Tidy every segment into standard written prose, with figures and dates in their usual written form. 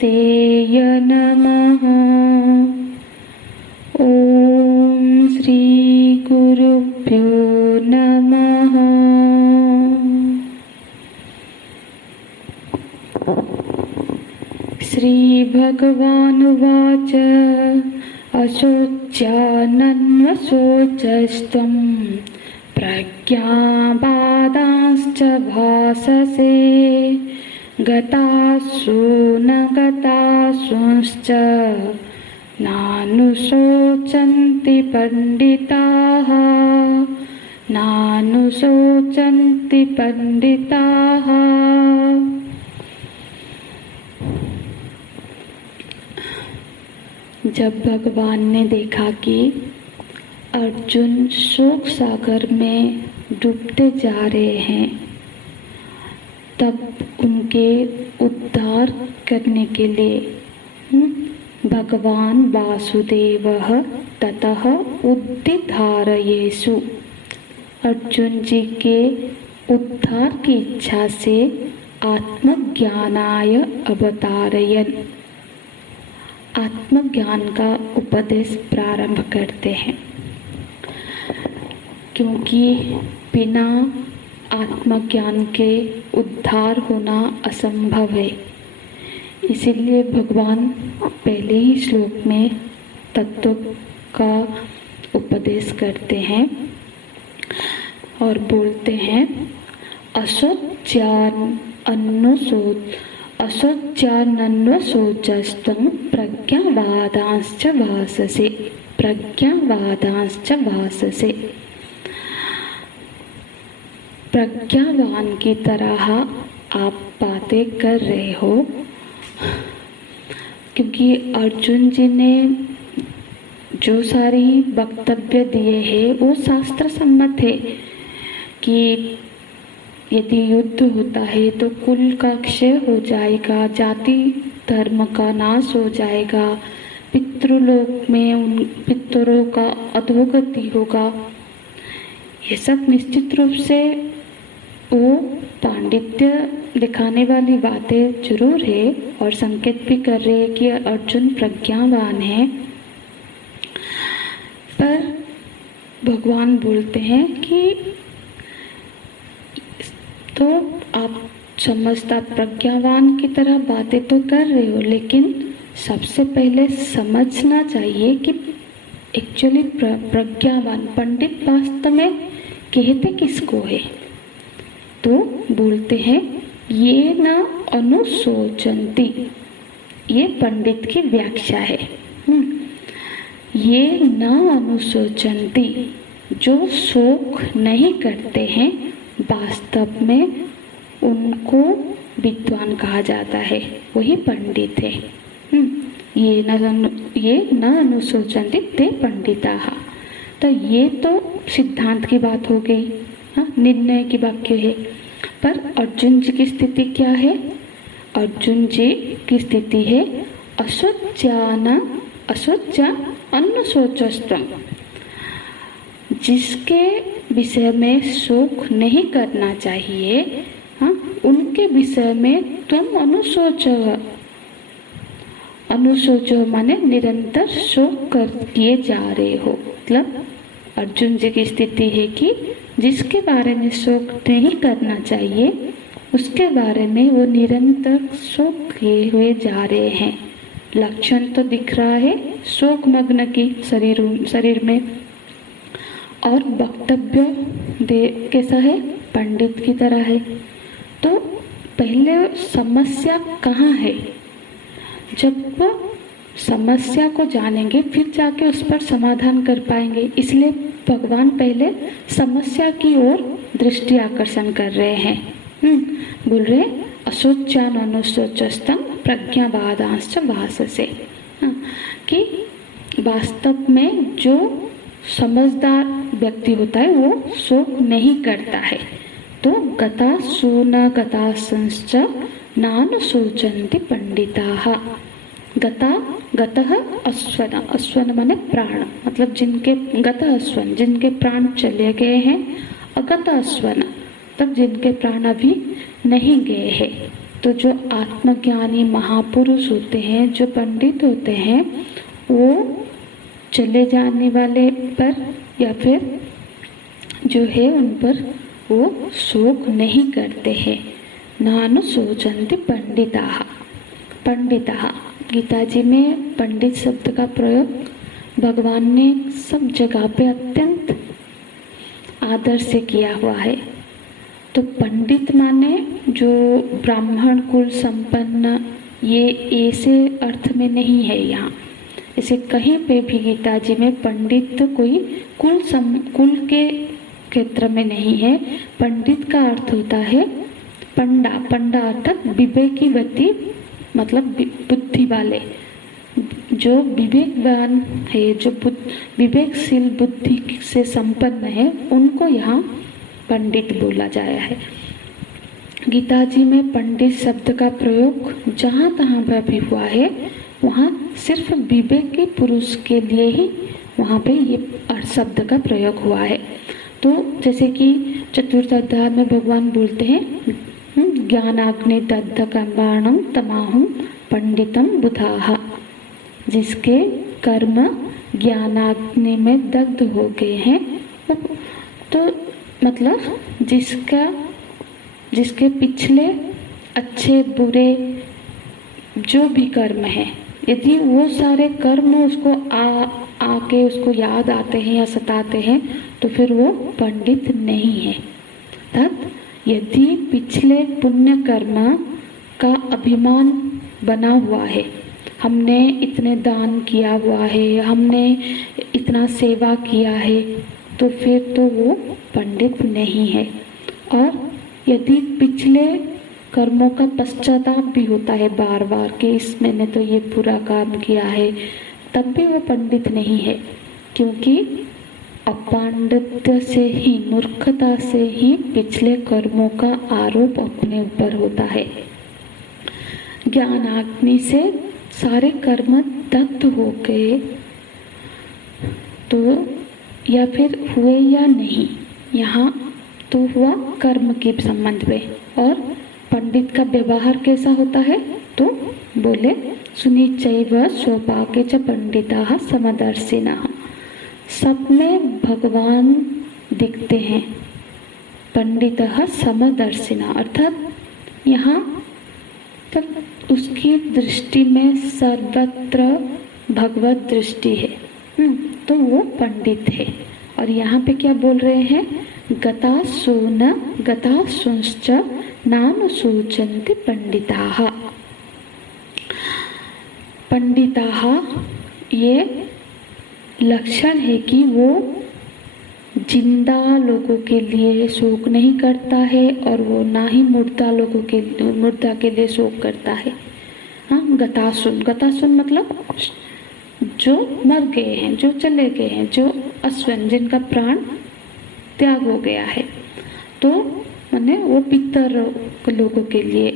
नमस्तेय नमः। ॐ श्री गुरुभ्यो नमः। श्री भगवानुवाच अशोच्यानन्वशोचस्त्वं प्रज्ञावादांश्च भाससे गतासु न गतासूंश्च नानुशोचन्ति पंडिताः नानुशोचन्ति पंडिताः। जब भगवान ने देखा कि अर्जुन शोक सागर में डूबते जा रहे हैं, तब उनके उद्धार करने के लिए भगवान वासुदेवः ततः उद्धारयेषु, अर्जुन जी के उद्धार की इच्छा से आत्मज्ञानाय अवतारयन्, आत्मज्ञान का उपदेश प्रारंभ करते हैं। क्योंकि बिना आत्मज्ञान के उद्धार होना असंभव है, इसीलिए भगवान पहले ही श्लोक में तत्व का उपदेश करते हैं और बोलते हैं अशोच्यानन्वशोचस्त्वं प्रज्ञावादांश्च भाससे प्रज्ञावादांश्च भाससे। प्रज्ञावान की तरह आप बातें कर रहे हो, क्योंकि अर्जुन जी ने जो सारी वक्तव्य दिए हैं वो शास्त्र सम्मत है कि यदि युद्ध होता है तो कुल का क्षय हो जाएगा, जाति धर्म का नाश हो जाएगा, पितृलोक में उन पितरों का अधोगति होगा। ये सब निश्चित रूप से वो पांडित्य दिखाने वाली बातें जरूर है और संकेत भी कर रहे हैं कि अर्जुन प्रज्ञावान है। पर भगवान बोलते हैं कि तो आप समझदार प्रज्ञावान की तरह बातें तो कर रहे हो, लेकिन सबसे पहले समझना चाहिए कि एक्चुअली प्रज्ञावान पंडित वास्तव में कहते किसको है। तो बोलते हैं ये न अनुशोचन्ति, ये पंडित की व्याख्या है। ये न अनुशोचन्ति, जो शोक नहीं करते हैं, वास्तव में उनको विद्वान कहा जाता है, वही पंडित है। ये न अनुशोचन्ति ते पंडिताः। तो ये तो सिद्धांत की बात हो गई, निर्णय की वाक्य है। पर अर्जुन जी की स्थिति क्या है? अर्जुन जी की स्थिति है अशोच्यानन्वशोचस्त्वं, जिसके विषय में शोक नहीं करना चाहिए, उनके विषय में तुम अनुशोचो माने निरंतर शोक किए जा रहे हो। मतलब अर्जुन जी की स्थिति है कि जिसके बारे में शोक नहीं करना चाहिए, उसके बारे में वो निरंतर शोक किए हुए जा रहे हैं। लक्षण तो दिख रहा है शोक मग्न की शरीर में, और वक्तव्य कैसा है? पंडित की तरह है। तो पहले समस्या कहाँ है? जब वो समस्या को जानेंगे फिर जाके उस पर समाधान कर पाएंगे। इसलिए भगवान पहले समस्या की ओर दृष्टि आकर्षण कर रहे हैं। बोल रहे अशोच्यानन्वशोचस्त्वं प्रज्ञावादांश्च भाससे, कि वास्तव में जो समझदार व्यक्ति होता है वो शोक नहीं करता है। तो गतासु न गतासूंश्च नानुशोचन्ति पंडिताः। गतः अश्वन, अश्वन माने प्राण, मतलब जिनके गतः अश्वन, जिनके प्राण चले गए हैं। अगत अश्वन, तब जिनके प्राण अभी नहीं गए हैं। तो जो आत्मज्ञानी महापुरुष होते हैं, जो पंडित होते हैं, वो चले जाने वाले पर या फिर जो है उन पर वो शोक नहीं करते हैं। नानु शोचन्ति पंडिताः। पंडिताः, गीता जी में पंडित शब्द का प्रयोग भगवान ने सब जगह पे अत्यंत आदर से किया हुआ है। तो पंडित माने जो ब्राह्मण कुल संपन्न, ये ऐसे अर्थ में नहीं है यहाँ। इसे कहीं पे भी गीता जी में पंडित कोई कुल के क्षेत्र में नहीं है। पंडित का अर्थ होता है पंडा। पंडा अर्थात विवेकीवती, मतलब बुद्धि वाले, जो विवेकवान है, जो विवेकशील बुद्धि से संपन्न है, उनको यहाँ पंडित बोला जाया है। गीता जी में पंडित शब्द का प्रयोग जहाँ तहाँ पर भी हुआ है, वहाँ सिर्फ विवेकी पुरुष के लिए ही वहाँ पे ये शब्द का प्रयोग हुआ है। तो जैसे कि चतुर्थ अध्याय में भगवान बोलते हैं, ज्ञानाग्नि दग्ध कर्माणं तमाहुं पंडितम बुधाः। जिसके कर्म ज्ञानाग्नि में दग्ध हो गए हैं, तो मतलब जिसके पिछले अच्छे बुरे जो भी कर्म है, यदि वो सारे कर्म उसको आके उसको याद आते हैं या सताते हैं, तो फिर वो पंडित नहीं है। तब यदि पिछले पुण्य कर्म का अभिमान बना हुआ है, हमने इतने दान किया हुआ है, हमने इतना सेवा किया है, तो फिर तो वो पंडित नहीं है। और यदि पिछले कर्मों का पश्चाताप भी होता है बार बार कि इस मैंने तो ये पूरा काम किया है, तब भी वो पंडित नहीं है, क्योंकि अपांडित्य से ही, मूर्खता से ही पिछले कर्मों का आरोप अपने ऊपर होता है। ज्ञानाग्नि से सारे कर्म दग्ध हो गए, तो या फिर हुए या नहीं, यहाँ तो हुआ कर्म के संबंध में। और पंडित का व्यवहार कैसा होता है, तो बोले सुनिचैव स्वपाके च पंडिताः समदर्शिनः। सब में भगवान दिखते हैं। पंडितः समदर्शिनः अर्थात यहाँ तक उसकी दृष्टि में सर्वत्र भगवत दृष्टि है, तो वो पंडित है। और यहाँ पे क्या बोल रहे हैं, गता सुंश्च नाम सूचन्ति पंडिताः। पंडिताः ये लक्षण है कि वो जिंदा लोगों के लिए शोक नहीं करता है, और वो ना ही मुर्दा के लिए शोक करता है। हाँ, गतासुन मतलब जो मर गए हैं, जो चले गए हैं, जो अश्विन, जिनका प्राण त्याग हो गया है, तो माने वो पितर लोगों के लिए।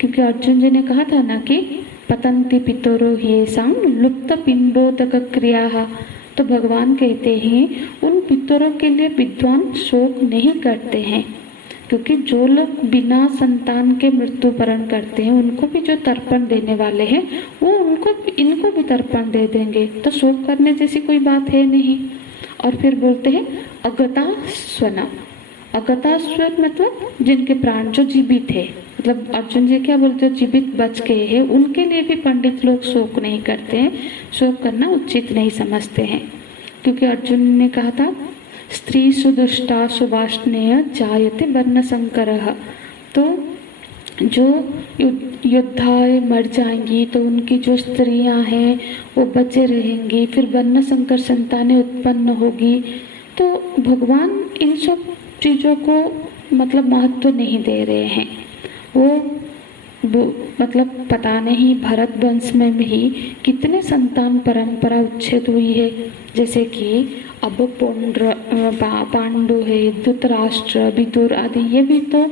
क्योंकि अर्जुन जी ने कहा था ना कि पतंति पितरो येषां लुप्त पिंडोदक क्रिया। तो भगवान कहते हैं उन पितरों के लिए विद्वान शोक नहीं करते हैं, क्योंकि जो लोग बिना संतान के मृत्युवरण करते हैं, उनको भी जो तर्पण देने वाले हैं, वो इनको भी तर्पण दे देंगे, तो शोक करने जैसी कोई बात है नहीं। और फिर बोलते हैं अगता स्वना। अगता स्वर मतलब जिनके प्राण जो जीवित है, मतलब अर्जुन जी क्या बोलते हैं, जीवित बच गए हैं, उनके लिए भी पंडित लोग शोक नहीं करते हैं, शोक करना उचित नहीं समझते हैं। क्योंकि अर्जुन ने कहा था स्त्री सुदुष्टा सुवाष्णेय जायते वर्ण संकरः। तो जो योद्धाएं मर जाएंगी तो उनकी जो स्त्रियां हैं वो बचे रहेंगी, फिर वर्ण संकर संतानें उत्पन्न होगी। तो भगवान इन सब चीज़ों को मतलब महत्व नहीं दे रहे हैं। वो मतलब पता नहीं भरत वंश में भी कितने संतान परंपरा उच्छेद हुई है। जैसे कि अब पांडु है, धृतराष्ट्र, विदुर आदि, ये भी तो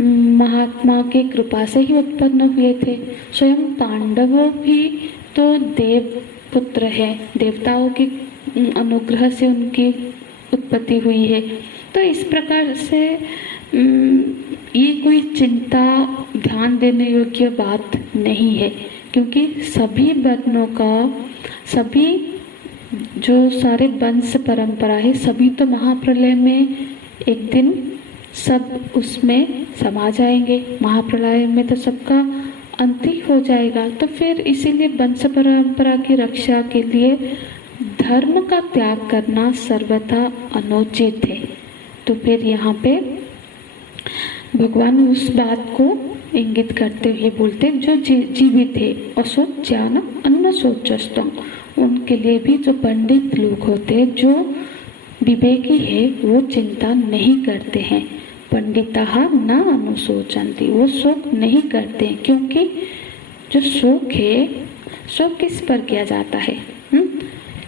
महात्मा की कृपा से ही उत्पन्न हुए थे। स्वयं पांडव भी तो देव पुत्र है, देवताओं के अनुग्रह से उनकी उत्पत्ति हुई है। तो इस प्रकार से ये कोई चिंता ध्यान देने योग्य बात नहीं है, क्योंकि सभी वर्णों का, सभी जो सारे वंश परंपरा है, सभी तो महाप्रलय में एक दिन सब उसमें समा जाएंगे। महाप्रलय में तो सबका अंत ही हो जाएगा। तो फिर इसीलिए वंश परंपरा की रक्षा के लिए धर्म का त्याग करना सर्वथा अनुचित है। तो फिर यहाँ पे भगवान उस बात को इंगित करते हुए बोलते, जो जीवित है असोच ज्ञान अन्न सोचस्तम, उनके लिए भी जो पंडित लोग होते हैं, जो विवेकी है, वो चिंता नहीं करते हैं। पंडितः न अनुशोचन्ति, वो शोक नहीं करते, क्योंकि जो शोक है, शोक किस पर किया जाता है?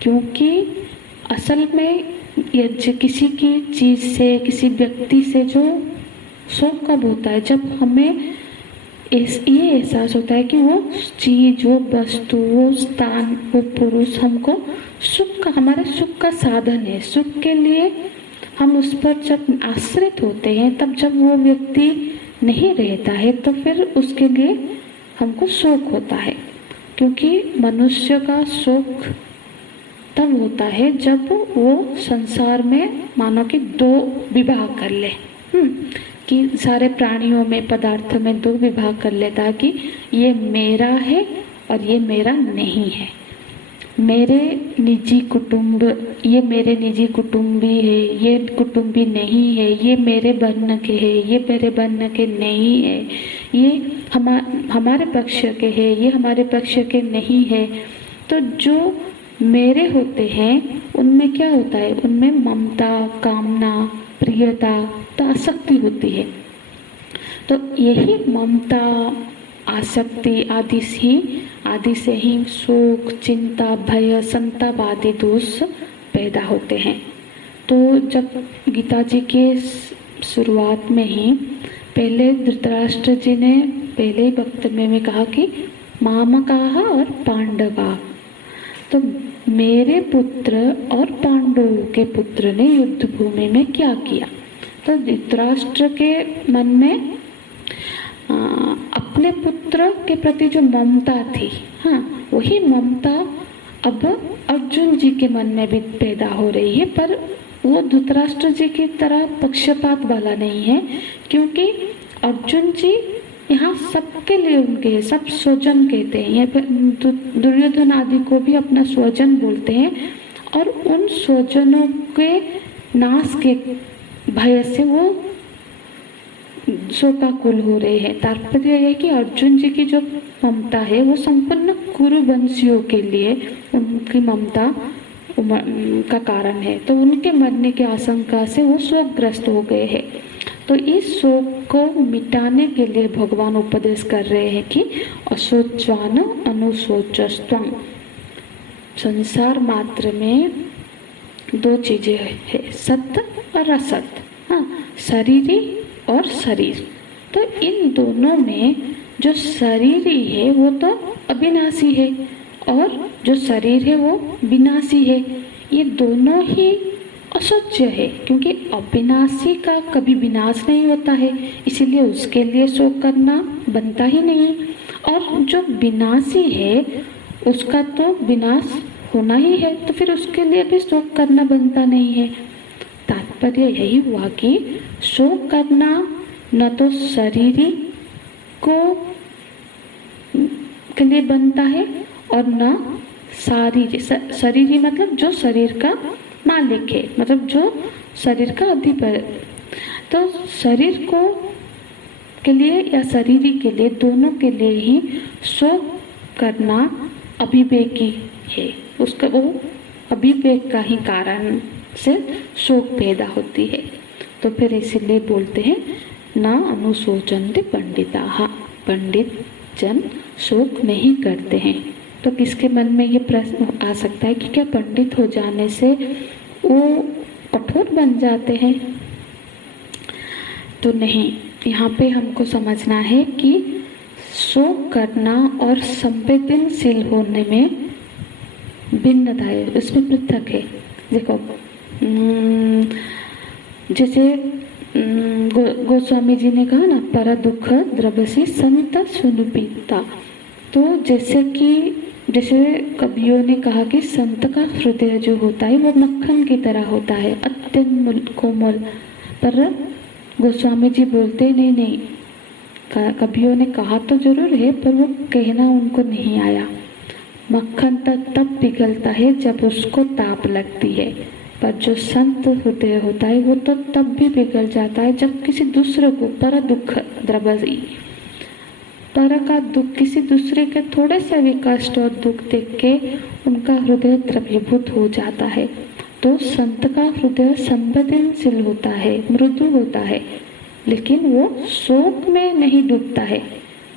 क्योंकि असल में किसी की चीज से, किसी व्यक्ति से जो शोक कब होता है? जब हमें ये एहसास होता है कि वो चीज, वो वस्तु, वो स्थान, वो पुरुष हमको सुख का, हमारे सुख का साधन है। सुख के लिए हम उस पर जब आश्रित होते हैं, तब जब वो व्यक्ति नहीं रहता है, तो फिर उसके लिए हमको शोक होता है। क्योंकि मनुष्य का शोक तब होता है जब वो संसार में मानो कि दो विभाग कर ले, कि सारे प्राणियों में, पदार्थों में दो विभाग कर लेता है कि ये मेरा है और ये मेरा नहीं है। मेरे निजी कुटुंब, ये मेरे निजी कुटुंबी है, ये कुटुंबी नहीं है, ये मेरे वर्ण के है, ये मेरे वर्ण के नहीं है, ये हमारे पक्ष के है, ये हमारे पक्ष के नहीं है। तो जो मेरे होते हैं उनमें क्या होता है? उनमें ममता, कामना, प्रियता, तो आसक्ति होती है। तो यही ममता, आसक्ति आदि से ही शोक, चिंता, भय, संताप आदि दोष पैदा होते हैं। तो जब गीता जी के शुरुआत में ही पहले धृतराष्ट्र जी ने पहले ही वक्तव्य में कहा कि मामकाः और पांडवा, तो मेरे पुत्र और पांडवों के पुत्र ने युद्ध भूमि में क्या किया? तो धृतराष्ट्र के मन में अपने पुत्र के प्रति जो ममता थी, हाँ, वही ममता अब अर्जुन जी के मन में भी पैदा हो रही है। पर वो धृतराष्ट्र जी की तरह पक्षपात वाला नहीं है, क्योंकि अर्जुन जी यहाँ सबके लिए उनके हैं, सब स्वजन कहते हैं। यहाँ पे दुर्योधन आदि को भी अपना स्वजन बोलते हैं, और उन स्वजनों के नाश के भय से वो शोकाकुल हो रहे हैं। तात्पर्य यह है कि अर्जुन जी की जो ममता है वो संपूर्ण कुरुवंशियों के लिए उनकी ममता का कारण है। तो उनके मरने की आशंका से वो शोकग्रस्त हो गए हैं। तो इस शोक को मिटाने के लिए भगवान उपदेश कर रहे हैं कि अशोचान अनुशोचस्त्वं। संसार मात्र में दो चीजें है, सत्य और असत, हाँ, शरीरी और शरीर। तो इन दोनों में जो शरीरी है वो तो अविनाशी है, और जो शरीर है वो विनाशी है। ये दोनों ही असत्य है, क्योंकि अविनाशी का कभी विनाश नहीं होता है, इसीलिए उसके लिए शोक करना बनता ही नहीं। और जो विनाशी है उसका तो विनाश होना ही है, तो फिर उसके लिए भी शोक करना बनता नहीं है। तात्पर्य यही हुआ कि शोक करना न तो शरीरी को के लिए बनता है और न शरीरी मतलब जो शरीर का मालिक है, मतलब जो शरीर का अधिपति। तो शरीर को के लिए या शरीरी के लिए, दोनों के लिए ही शोक करना अभिवेकी है। उसका वो अभिवेक का ही कारण से शोक पैदा होती है। तो फिर इसीलिए बोलते हैं ना अनुशोचन्ति पंडिताः, पंडित जन शोक नहीं करते हैं। तो किसके मन में ये प्रश्न आ सकता है कि क्या पंडित हो जाने से वो कठोर बन जाते हैं? तो नहीं, यहाँ पे हमको समझना है कि शोक करना और संवेदनशील होने में भिन्नता है, उसमें पृथक है। देखो, जैसे गोस्वामी जी ने कहा ना, पर दुख द्रवसी संत सुनुपीता। तो जैसे कवियों ने कहा कि संत का हृदय जो होता है वो मक्खन की तरह होता है, अत्यंत कोमल। पर गोस्वामी जी बोलते नहीं, कवियों ने कहा तो जरूर है पर वो कहना उनको नहीं आया। मक्खन तब पिघलता है जब उसको ताप लगती है, पर जो संत हृदय होता है वो तो तब भी पिघल जाता है जब किसी दूसरे को पर दुख द्रवसी, पर का दुख, किसी दूसरे के थोड़े से भी कष्ट और दुख देख के उनका हृदय द्रवीभूत हो जाता है। तो संत का हृदय संवेदनशील होता है, मृदु होता है, लेकिन वो शोक में नहीं डूबता है।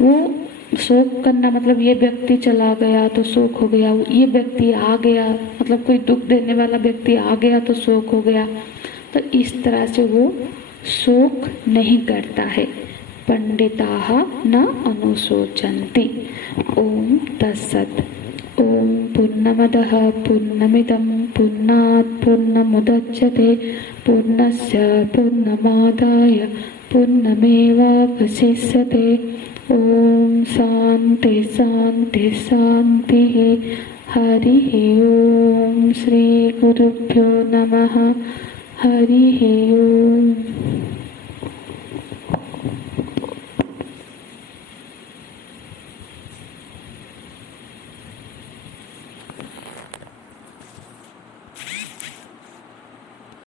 वो शोक करना मतलब ये व्यक्ति चला गया तो शोक हो गया, ये व्यक्ति आ गया मतलब कोई दुख देने वाला व्यक्ति आ गया तो शोक हो गया, तो इस तरह से वो शोक नहीं करता है। पंडिताः न अनुशोचन्ति। ओम तत्सत्। ओम पूर्णमदः पूर्णमिदं पूर्णात् पूर्णमुदच्यते पूर्णस्य पूर्णमादाय पूर्णमेवावशिष्यते। ओम शांति शांति शांति। हरिः ओम। श्री गुरुभ्यो नमः। हरिः ओम।